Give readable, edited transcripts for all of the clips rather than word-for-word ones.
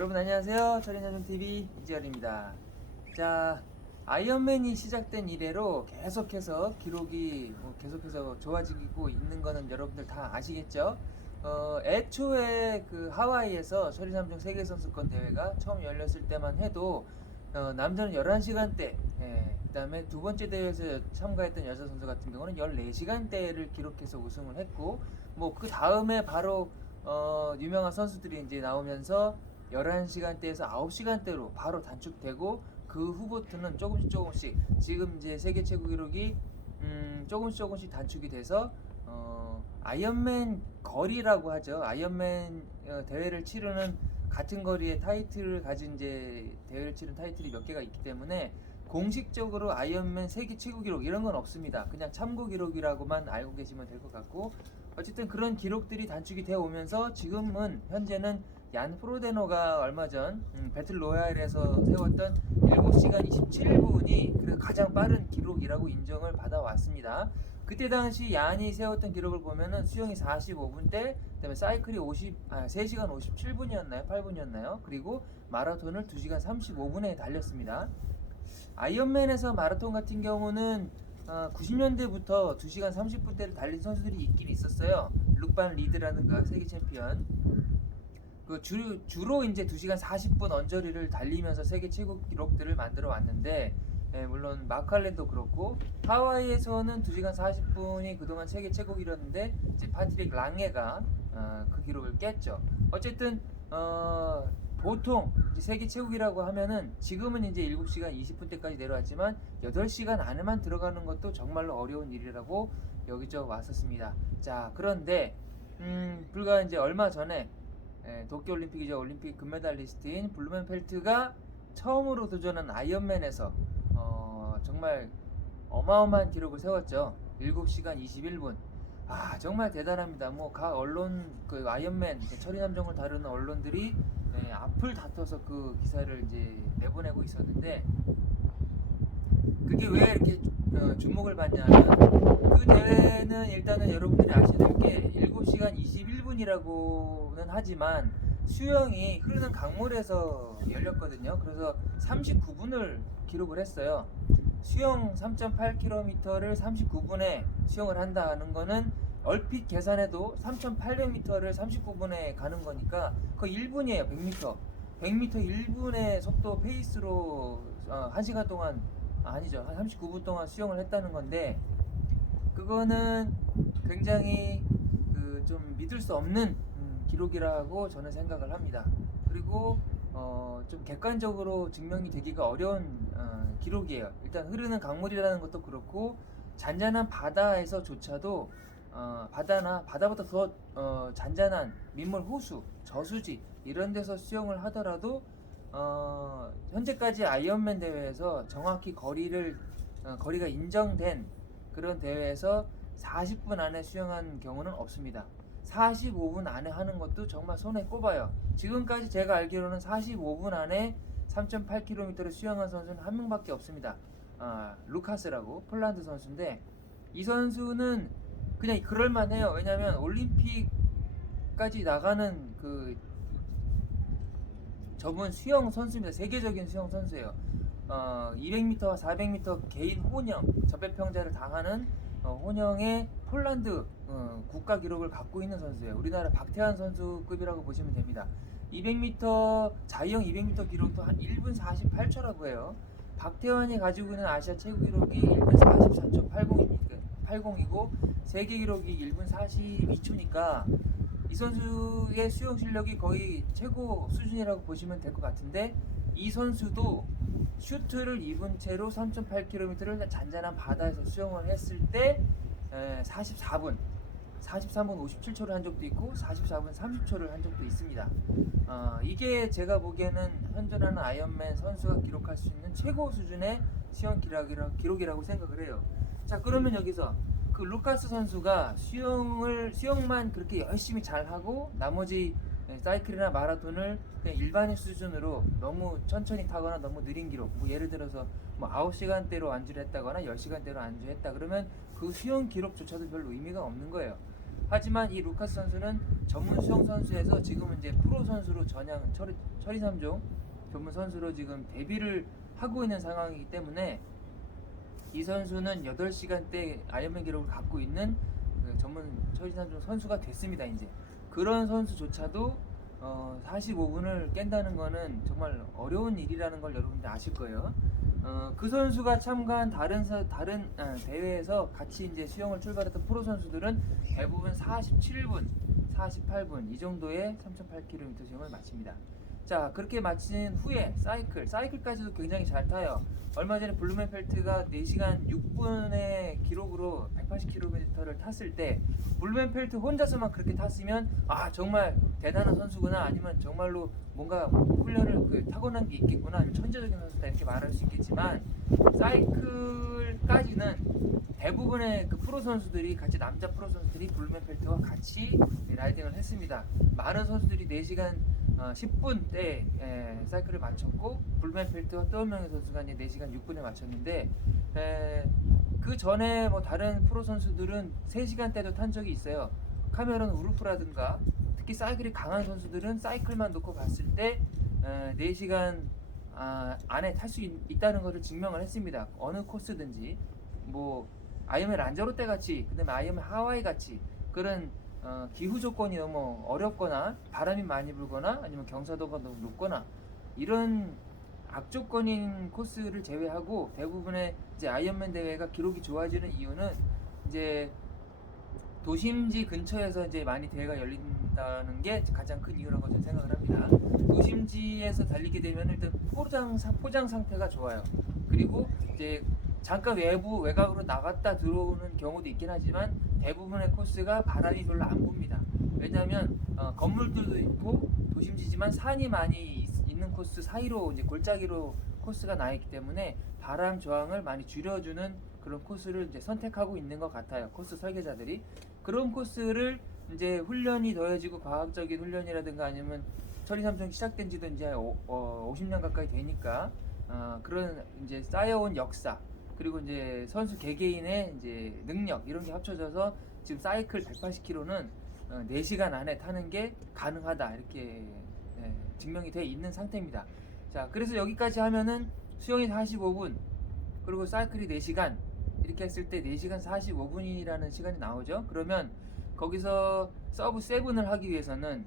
여러분 안녕하세요. 철인자전TV 이지열입니다. 자, 아이언맨이 시작된 이래로 계속해서 기록이 계속해서 좋아지고 있는 거는 여러분들 다 아시겠죠? 애초에 그 하와이에서 철인3종 세계선수권 대회가 처음 열렸을 때만 해도 남자는 11시간대, 그 다음에 두 번째 대회에서 참가했던 여자 선수 같은 경우는 14시간대를 기록해서 우승을 했고, 뭐 그 다음에 바로 유명한 선수들이 이제 나오면서 11시간대에서 9시간대로 바로 단축되고, 그 후부터는 조금씩 지금 이제 세계 최고 기록이 조금씩 단축이 돼서 아이언맨 거리라고 하죠. 아이언맨 대회를 치르는 같은 거리의 타이틀을 가진 이제 대회를 치른 타이틀이 몇 개가 있기 때문에 공식적으로 아이언맨 세계 최고 기록 이런 건 없습니다. 그냥 참고 기록이라고만 알고 계시면 될 것 같고, 어쨌든 그런 기록들이 단축이 되어 오면서 지금은 현재는 얀 프로데노가 얼마 전 배틀 로얄에서 세웠던 7시간 27분이 그래서 가장 빠른 기록이라고 인정을 받아왔습니다. 그때 당시 얀이 세웠던 기록을 보면은 수영이 45분대, 그다음에 사이클이 3시간 57분이었나요? 8분이었나요? 그리고 마라톤을 2시간 35분에 달렸습니다. 아이언맨에서 마라톤 같은 경우는 90년대부터 2시간 30분대를 달린 선수들이 있긴 있었어요. 룩반 리드라든가 세계 챔피언. 그 주로 이제 2시간 40분 언저리를 달리면서 세계 최고 기록들을 만들어 왔는데, 물론 마칼렌도 그렇고, 하와이에서는 2시간 40분이 그동안 세계 최고 기록인데 이제 파트릭 랑게가 그 기록을 깼죠. 어쨌든 보통 이제 세계 최고기라고 하면은 지금은 이제 7시간 20분대까지 내려왔지만 8시간 안에만 들어가는 것도 정말로 어려운 일이라고 여기저 왔었습니다. 자, 그런데 불과 이제 얼마 전에 도쿄올림픽이죠. 올림픽 금메달리스트인 블루멘펠트가 처음으로 도전한 아이언맨에서 정말 어마어마한 기록을 세웠죠. 7시간 21분. 정말 대단합니다. 뭐 각 언론, 그 아이언맨 철인함정을 다루는 언론들이 앞을 다퉈서 그 기사를 이제 내보내고 있었는데, 그게 왜 이렇게 주목을 받냐면, 그 대회는 일단은 여러분들이 아셔야 될 게 7시간 21분이라고는 하지만 수영이 흐르는 강물에서 열렸거든요. 그래서 39분을 기록을 했어요. 수영 3.8km를 39분에 수영을 한다는 거는 얼핏 계산해도 3,800m를 39분에 가는 거니까 거의 1분이에요. 100m 1분의 속도 페이스로 1시간 동안, 아니죠, 한 39분 동안 수영을 했다는 건데, 그거는 굉장히 좀 믿을 수 없는 기록이라고 저는 생각을 합니다. 그리고 좀 객관적으로 증명이 되기가 어려운 기록이에요. 일단 흐르는 강물이라는 것도 그렇고, 잔잔한 바다에서조차도 바다보다 더 잔잔한 민물 호수, 저수지 이런 데서 수영을 하더라도 현재까지 아이언맨 대회에서 정확히 거리가 인정된 그런 대회에서 40분 안에 수영한 경우는 없습니다. 45분 안에 하는 것도 정말 손에 꼽아요. 지금까지 제가 알기로는 45분 안에 3.8km를 수영한 선수는 한 명밖에 없습니다. 루카스라고, 폴란드 선수인데, 이 선수는 그냥 그럴만해요. 왜냐면 올림픽까지 나가는 저분 수영 선수입니다. 세계적인 수영 선수예요. 200m와 400m 개인 혼영, 저배평자를 당하는 혼영의 폴란드 국가 기록을 갖고 있는 선수예요. 우리나라 박태환 선수급이라고 보시면 됩니다. 200m 자유형 200m 기록도 한 1분 48초라고 해요. 박태환이 가지고 있는 아시아 최고 기록이 1분 44.80이고 세계 기록이 1분 42초니까 이 선수의 수영 실력이 거의 최고 수준이라고 보시면 될 것 같은데, 이 선수도 슈트를 입은 채로 3.8km를 잔잔한 바다에서 수영을 했을 때 43분 57초를 한 적도 있고 44분 30초를 한 적도 있습니다. 이게 제가 보기에는 현존하는 아이언맨 선수가 기록할 수 있는 최고 수준의 수영 기록이라고 생각을 해요. 자, 그러면 여기서 그 루카스 선수가 수영만 그렇게 열심히 잘하고 나머지 사이클이나 마라톤을 그냥 일반인 수준으로 너무 천천히 타거나 너무 느린 기록, 뭐 예를 들어서 뭐 9시간대로 안주를 했다거나 10시간대로 안주했다 그러면 그 수영 기록조차도 별로 의미가 없는 거예요. 하지만 이 루카스 선수는 전문 수영 선수에서 지금은 이제 프로 선수로 전향 처리 3종 전문 선수로 지금 데뷔를 하고 있는 상황이기 때문에 이 선수는 8시간대 아이언맨 기록을 갖고 있는 그 전문 처리 3종 선수가 됐습니다. 이제 그런 선수조차도 45분을 깬다는 거는 정말 어려운 일이라는 걸 여러분들 아실 거예요. 그 선수가 참가한 다른 대회에서 같이 이제 수영을 출발했던 프로 선수들은 대부분 47분, 48분 이 정도의 3.8km 수영을 마칩니다. 자, 그렇게 마친 후에 사이클까지도 굉장히 잘 타요. 얼마 전에 블루멘펠트가 4시간 6분의 기록으로 180km를 탔을 때 블루멘펠트 혼자서만 그렇게 탔으면 아 정말 대단한 선수구나, 아니면 정말로 뭔가 훈련을 타고난 게 있겠구나, 아니면 천재적인 선수다 이렇게 말할 수 있겠지만 사이클까지는 대부분의 그 프로 선수들이 같이 남자 프로 선수들이 블루멘펠트와 같이 라이딩을 했습니다. 많은 선수들이 4시간 10분 때 사이클을 마쳤고 블루멘펠트와 떠올명의 선수가 이제 4시간 6분에 마쳤는데 그 전에 뭐 다른 프로 선수들은 3시간 대도 탄 적이 있어요. 카메론 우르프라든가 특히 사이클이 강한 선수들은 사이클만 놓고 봤을 때 4시간 안에 탈 수 있다는 것을 증명을 했습니다. 어느 코스든지 뭐 아이언맨 란자로테 같이, 그다음에 아이언맨 하와이 같이 그런 기후 조건이 너무 어렵거나 바람이 많이 불거나 아니면 경사도가 너무 높거나 이런 악조건인 코스를 제외하고 대부분의 이제 아이언맨 대회가 기록이 좋아지는 이유는 이제 도심지 근처에서 이제 많이 대회가 열린다는 게 가장 큰 이유라고 저는 생각을 합니다. 도심지에서 달리게 되면 일단 포장 상태가 좋아요. 그리고 이제 잠깐 외곽으로 나갔다 들어오는 경우도 있긴 하지만 대부분의 코스가 바람이 별로 안 붑니다. 왜냐하면 건물들도 있고 도심지지만 산이 많이 있는 코스 사이로 이제 골짜기로 코스가 나 있기 때문에 바람 저항을 많이 줄여주는 그런 코스를 이제 선택하고 있는 것 같아요. 코스 설계자들이 그런 코스를 이제 훈련이 더해지고 과학적인 훈련이라든가 아니면 처리 3종 시작된 지도 이제 50년 가까이 되니까 그런 이제 쌓여온 역사 그리고 이제 선수 개개인의 이제 능력 이런 게 합쳐져서 지금 사이클 180km는 4시간 안에 타는 게 가능하다 이렇게 증명이 돼 있는 상태입니다. 자, 그래서 여기까지 하면은 수영이 45분 그리고 사이클이 4시간 이렇게 했을 때 4시간 45분이라는 시간이 나오죠. 그러면 거기서 서브 7을 하기 위해서는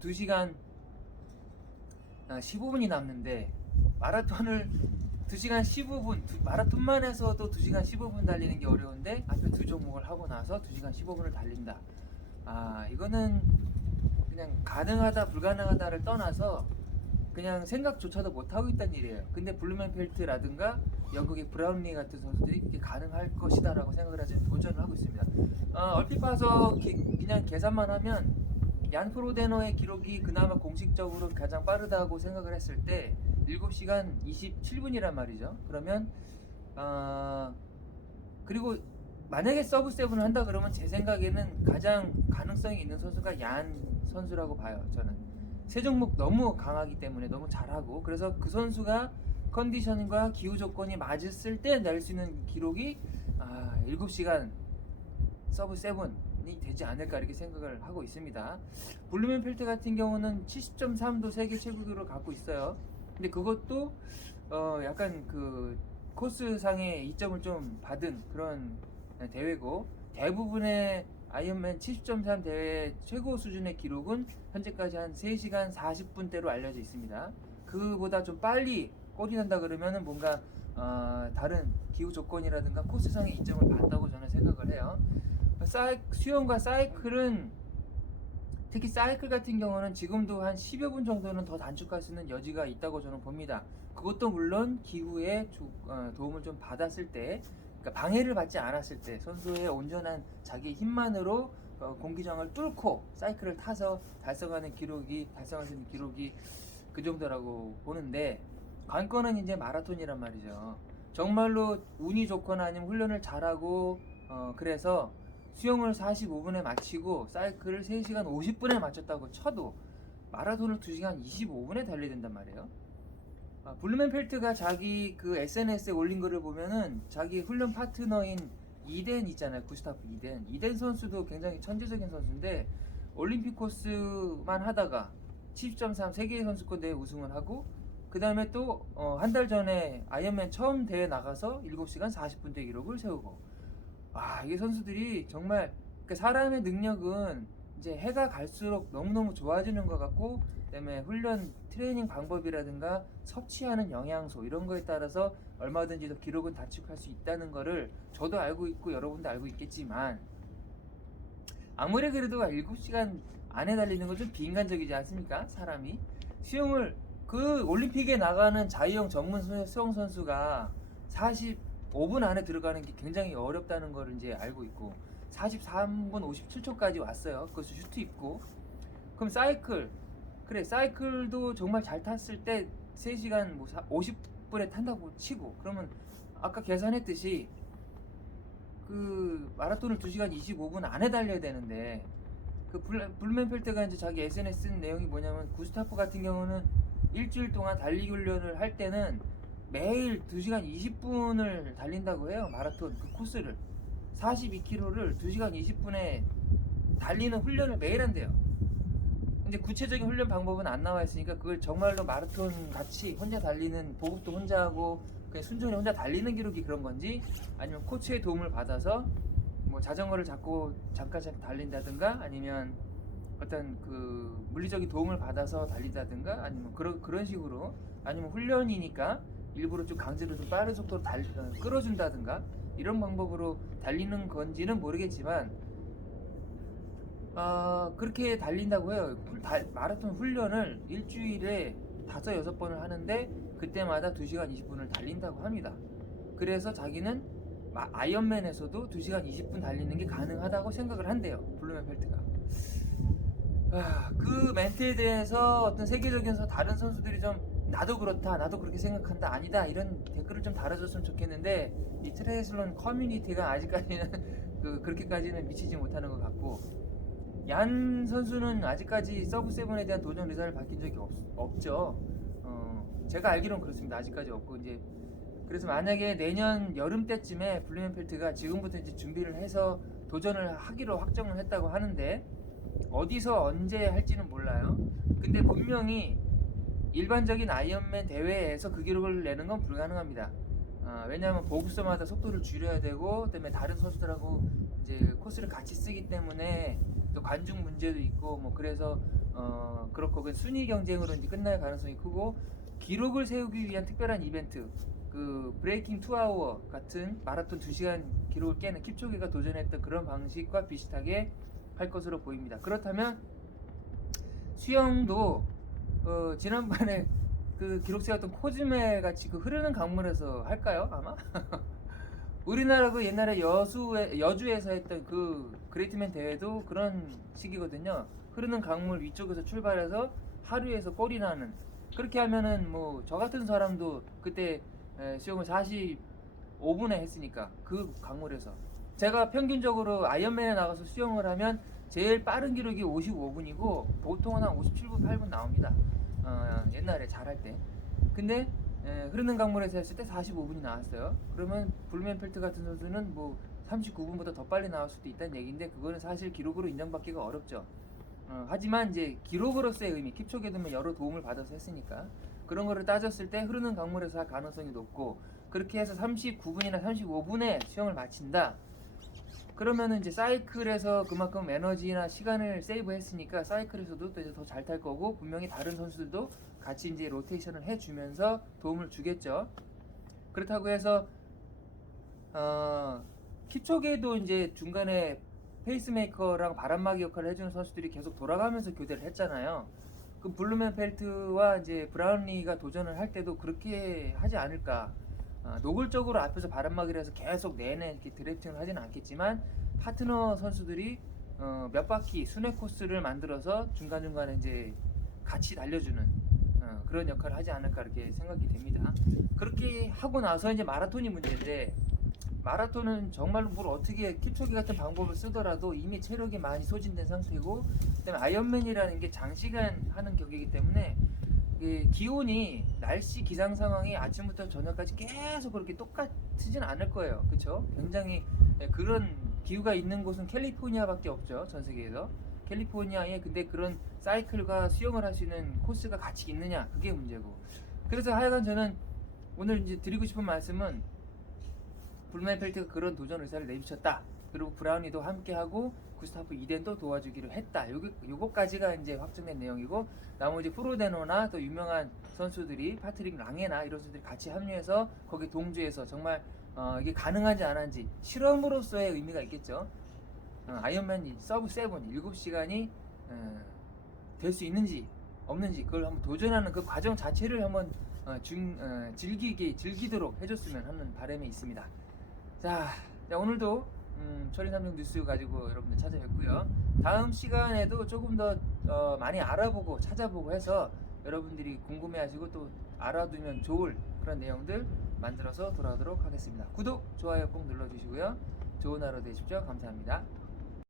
2시간 15분이 남는데 마라톤을 2시간 15분 마라톤만 해서도 2시간 15분 달리는 게 어려운데 앞에 두 종목을 하고 나서 2시간 15분을 달린다. 이거는 그냥 가능하다 불가능하다를 떠나서 그냥 생각조차도 못하고 있다는 일이에요. 근데 블루멘펠트라든가 영국의 브라운리 같은 선수들이 이게 가능할 것이다 라고 생각을 해서 도전을 하고 있습니다. 얼핏 봐서 그냥 계산만 하면 얀 프로데너의 기록이 그나마 공식적으로 가장 빠르다고 생각을 했을 때 7시간 27분이란 말이죠. 그러면 그리고 만약에 서브 7을 한다 그러면 제 생각에는 가장 가능성이 있는 선수가 얀 선수라고 봐요. 저는 세 종목 너무 강하기 때문에 너무 잘하고, 그래서 그 선수가 컨디션과 기후 조건이 맞았을 때 낼 수 있는 기록이 7시간 서브 7이 되지 않을까 이렇게 생각을 하고 있습니다. 블루멘펠트 같은 경우는 70.3도 세계 최고 기록을 갖고 있어요. 근데 그것도 약간 그 코스상의 이점을 좀 받은 그런 대회고, 대부분의 아이언맨 70.3 대회 최고 수준의 기록은 현재까지 한 3시간 40분대로 알려져 있습니다. 그보다 좀 빨리 골이 난다 그러면은 뭔가 다른 기후 조건이라든가 코스상의 이점을 받다고 저는 생각을 해요. 수영과 사이클은 특히 사이클 같은 경우는 지금도 한 10여 분 정도는 더 단축할 수 있는 여지가 있다고 저는 봅니다. 그것도 물론 기후의 도움을 좀 받았을 때, 그러니까 방해를 받지 않았을 때, 선수의 온전한 자기 힘만으로 공기저항을 뚫고 사이클을 타서 달성할 수 있는 기록이 그 정도라고 보는데, 관건은 이제 마라톤이란 말이죠. 정말로 운이 좋거나 아니면 훈련을 잘하고 그래서 수영을 45분에 마치고 사이클을 3시간 50분에 마쳤다고 쳐도 마라톤을 2시간 25분에 달려야 된단 말이에요. 블루멘펠트가 자기 그 SNS에 올린 거를 보면은 자기 훈련 파트너인 이덴 있잖아요. 구스타프 이덴 선수도 굉장히 천재적인 선수인데 올림픽 코스만 하다가 70.3 세계 선수권 대회 우승을 하고 그 다음에 또 한 달 전에 아이언맨 처음 대회 나가서 7시간 40분대 기록을 세우고, 와, 이게 선수들이 정말 그 사람의 능력은 이제 해가 갈수록 너무너무 좋아지는 것 같고, 그다음에 훈련 트레이닝 방법이라든가 섭취하는 영양소 이런 거에 따라서 얼마든지 더 기록은 단축할 수 있다는 거를 저도 알고 있고 여러분도 알고 있겠지만, 아무리 그래도 7시간 안에 달리는 건 좀 비인간적이지 않습니까? 사람이 수영을 그 올림픽에 나가는 자유형 전문 수영 선수가 45분 안에 들어가는 게 굉장히 어렵다는 걸 이제 알고 있고, 43분 57초까지 왔어요. 그것도 슈트 입고. 그럼 사이클, 그래, 사이클도 정말 잘 탔을 때 3시간 뭐 50분에 탄다고 치고, 그러면 아까 계산했듯이 그 마라톤을 2시간 25분 안에 달려야 되는데, 그 블루멘펠트가 이제 자기 SNS 쓴 내용이 뭐냐면, 구스타프 같은 경우는 일주일 동안 달리기 훈련을 할 때는 매일 2시간 20분을 달린다고 해요. 마라톤 그 코스를 42km를 2시간 20분에 달리는 훈련을 매일 한대요. 이제 구체적인 훈련 방법은 안 나와 있으니까 그걸 정말로 마라톤 같이 혼자 달리는, 보급도 혼자 하고 그냥 순전히 혼자 달리는 기록이 그런 건지, 아니면 코치의 도움을 받아서 뭐 자전거를 잡고 잠깐 달린다든가, 아니면 어떤 그 물리적인 도움을 받아서 달린다든가, 아니면 그런 식으로, 아니면 훈련이니까 일부러 좀 강제로 좀 빠른 속도로 끌어준다든가, 이런 방법으로 달리는 건지는 모르겠지만 그렇게 달린다고 해요. 마라톤 훈련을 일주일에 5-6번을 하는데 그때마다 2시간 20분을 달린다고 합니다. 그래서 자기는 아이언맨에서도 2시간 20분 달리는 게 가능하다고 생각을 한대요. 블루멘펠트가. 그 멘트에 대해서 어떤 세계적인 다른 선수들이 좀 나도 그렇다, 나도 그렇게 생각한다, 아니다, 이런 댓글을 좀 달아줬으면 좋겠는데, 이 트라이애슬론 커뮤니티가 아직까지는 그렇게까지는 미치지 못하는 것 같고, 얀 선수는 아직까지 서브7에 대한 도전 의사를 밝힌 적이 없죠. 제가 알기로는 그렇습니다. 아직까지 없고, 이제 그래서 만약에 내년 여름 때쯤에 블루멘펠트가 지금부터 이제 준비를 해서 도전을 하기로 확정을 했다고 하는데, 어디서 언제 할지는 몰라요. 근데 분명히 일반적인 아이언맨 대회에서 그 기록을 내는 건 불가능합니다. 왜냐하면 보급소마다 속도를 줄여야 되고, 그다음에 다른 선수들하고 이제 코스를 같이 쓰기 때문에 또 관중 문제도 있고, 뭐 그래서 그렇고, 그 순위 경쟁으로 이제 끝날 가능성이 크고, 기록을 세우기 위한 특별한 이벤트, 그 브레이킹 2아워 같은 마라톤 2시간 기록을 깨는 킵초게가 도전했던 그런 방식과 비슷하게 할 것으로 보입니다. 그렇다면 수영도 지난번에 그 기록 세웠던 코즈메 같이 그 흐르는 강물에서 할까요? 아마? 우리나라 그 옛날에 여주에서 했던 그 그레이트맨 대회도 그런 식이거든요. 흐르는 강물 위쪽에서 출발해서 하류에서 골이 나는, 그렇게 하면은 뭐 저 같은 사람도 그때 수영을 45분에 했으니까, 그 강물에서 제가 평균적으로 아이언맨에 나가서 수영을 하면 제일 빠른 기록이 55분이고 보통은 한 57분 8분 나옵니다. 옛날에 잘할 때. 근데 흐르는 강물에서 했을 때 45분이 나왔어요. 그러면 블루멘펠트 같은 선수는 뭐 39분보다 더 빨리 나올 수도 있다는 얘기인데, 그거는 사실 기록으로 인정받기가 어렵죠. 하지만 이제 기록으로서의 의미, 킵초게도 여러 도움을 받아서 했으니까 그런 거를 따졌을 때 흐르는 강물에서 할 가능성이 높고, 그렇게 해서 39분이나 35분에 수영을 마친다. 그러면은 이제 사이클에서 그만큼 에너지나 시간을 세이브했으니까 사이클에서도 또 이제 더 잘 탈 거고, 분명히 다른 선수들도 같이 이제 로테이션을 해주면서 도움을 주겠죠. 그렇다고 해서 킵초게도 이제 중간에 페이스메이커랑 바람막이 역할을 해주는 선수들이 계속 돌아가면서 교대를 했잖아요. 그 블루멘펠트와 이제 브라운리가 도전을 할 때도 그렇게 하지 않을까. 노골적으로 앞에서 바람막이를 해서 계속 내내 이렇게 드래프팅을 하지는 않겠지만, 파트너 선수들이 몇 바퀴 순회 코스를 만들어서 중간중간에 이제 같이 달려주는 그런 역할을 하지 않을까, 이렇게 생각이 됩니다. 그렇게 하고 나서 이제 마라톤이 문제인데, 마라톤은 정말로 뭘 어떻게 킵초게 같은 방법을 쓰더라도 이미 체력이 많이 소진된 상태고, 그다음에 아이언맨이라는 게 장시간 하는 경기이기 때문에 기온이 날씨 기상 상황이 아침부터 저녁까지 계속 그렇게 똑같지는 않을 거예요. 그렇죠? 굉장히 그런 기후가 있는 곳은 캘리포니아밖에 없죠. 전 세계에서. 캘리포니아에 근데 그런 사이클과 수영을 할 수 있는 코스가 같이 있느냐 그게 문제고. 그래서 하여간 저는 오늘 이제 드리고 싶은 말씀은 블루멘펠트가 그런 도전 의사를 내비쳤다. 그리고 브라우니도 함께하고 구스타프 이덴도 도와주기로 했다. 요거까지가 이제 확정된 내용이고, 나머지 프로데노나 또 유명한 선수들이 파트릭 랑에나 이런 선수들이 같이 합류해서 거기 동조해서 정말 이게 가능한지 안 한지 실험으로서의 의미가 있겠죠. 아이언맨 서브 7 7시간이 될 수 있는지 없는지 그걸 한번 도전하는 그 과정 자체를 한번 즐기도록 해줬으면 하는 바람이 있습니다. 자, 오늘도 철인삼성 뉴스 가지고 여러분들 찾아뵙고요. 다음 시간에도 조금 더 많이 알아보고 찾아보고 해서 여러분들이 궁금해하시고 또 알아두면 좋을 그런 내용들 만들어서 돌아오도록 하겠습니다. 구독, 좋아요 꼭 눌러주시고요. 좋은 하루 되십시오. 감사합니다.